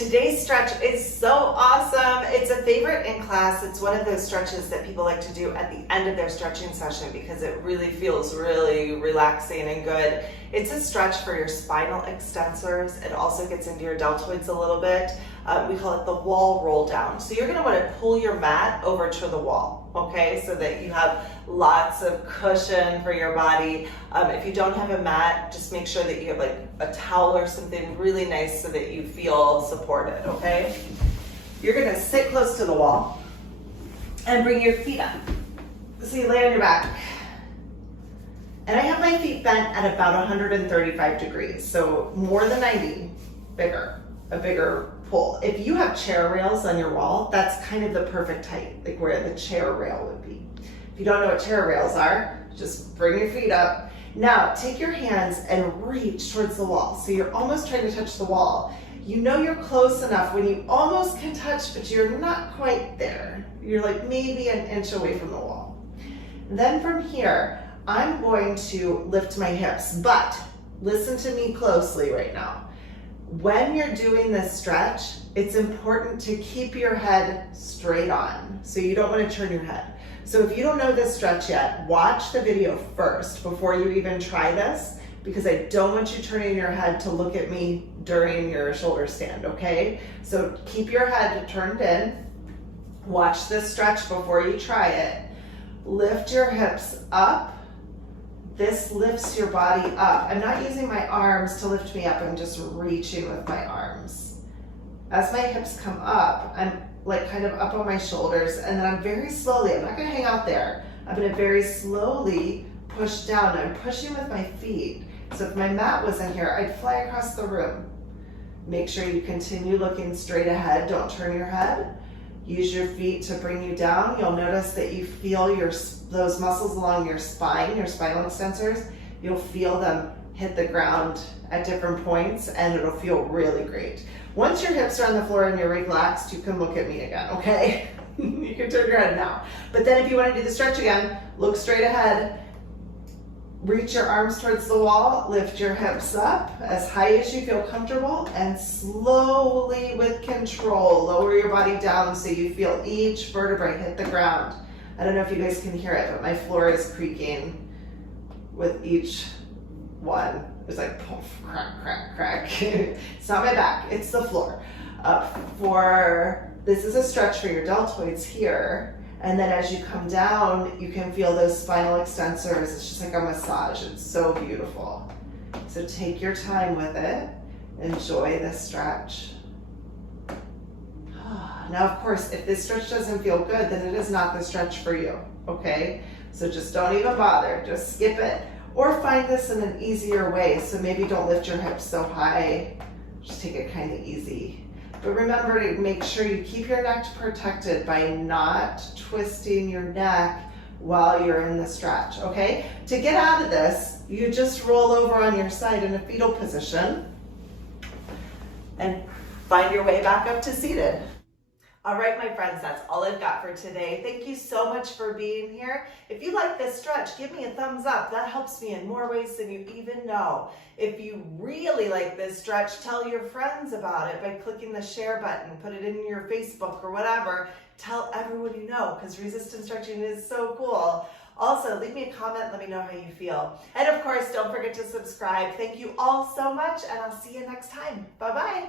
Today's stretch is so awesome. It's a favorite in class. It's one of those stretches that people like to do at the end of their stretching session because it really feels really relaxing and good. It's a stretch for your spinal extensors. It also gets into your deltoids a little bit. We call it the wall roll down. So you're gonna wanna pull your mat over to the wall, okay? So that you have lots of cushion for your body. If you don't have a mat, just make sure that you have like a towel or something really nice so that you feel supported, okay? You're gonna sit close to the wall and bring your feet up. So you lay on your back. And I have my feet bent at about 135 degrees, so more than 90, a bigger pull. If you have chair rails on your wall, that's kind of the perfect height, like where the chair rail would be. If you don't know what chair rails are, just bring your feet up. Now, take your hands and reach towards the wall. So you're almost trying to touch the wall. You know you're close enough when you almost can touch, but you're not quite there. You're like maybe an inch away from the wall. Then from here, I'm going to lift my hips, but listen to me closely right now. When you're doing this stretch, it's important to keep your head straight on. So you don't want to turn your head. So if you don't know this stretch yet, watch the video first before you even try this, because I don't want you turning your head to look at me during your shoulder stand, okay? So keep your head turned in. Watch this stretch before you try it. Lift your hips up. This lifts your body up. I'm not using my arms to lift me up, I'm just reaching with my arms. As my hips come up, I'm like kind of up on my shoulders, and then I'm very slowly, I'm not gonna hang out there, I'm gonna very slowly push down. I'm pushing with my feet. So if my mat was in here, I'd fly across the room. Make sure you continue looking straight ahead, don't turn your head. Use your feet to bring you down. You'll notice that you feel those muscles along your spine, your spinal extensors. You'll feel them hit the ground at different points, and it'll feel really great. Once your hips are on the floor and you're relaxed, you can look at me again, okay? You can turn your head now. But then if you want to do the stretch again, look straight ahead. Reach your arms towards the wall, lift your hips up as high as you feel comfortable, and slowly with control, lower your body down so you feel each vertebrae hit the ground. I don't know if you guys can hear it, but my floor is creaking with each one. It's like poof, crack, crack, crack. It's not my back, it's the floor. This is a stretch for your deltoids here. And then as you come down, you can feel those spinal extensors. It's just like a massage. It's so beautiful. So take your time with it. Enjoy this stretch. Now, of course, if this stretch doesn't feel good, then it is not the stretch for you, okay? So just don't even bother. Just skip it. Or find this in an easier way. So maybe don't lift your hips so high. Just take it kind of easy. But remember to make sure you keep your neck protected by not twisting your neck while you're in the stretch, okay? To get out of this, you just roll over on your side in a fetal position and find your way back up to seated. All right, my friends, that's all I've got for today. Thank you so much for being here. If you like this stretch, give me a thumbs up. That helps me in more ways than you even know. If you really like this stretch, tell your friends about it by clicking the share button. Put it in your Facebook or whatever. Tell everyone you know, because resistance stretching is so cool. Also, leave me a comment, let me know how you feel. And of course, don't forget to subscribe. Thank you all so much, and I'll see you next time. Bye-bye.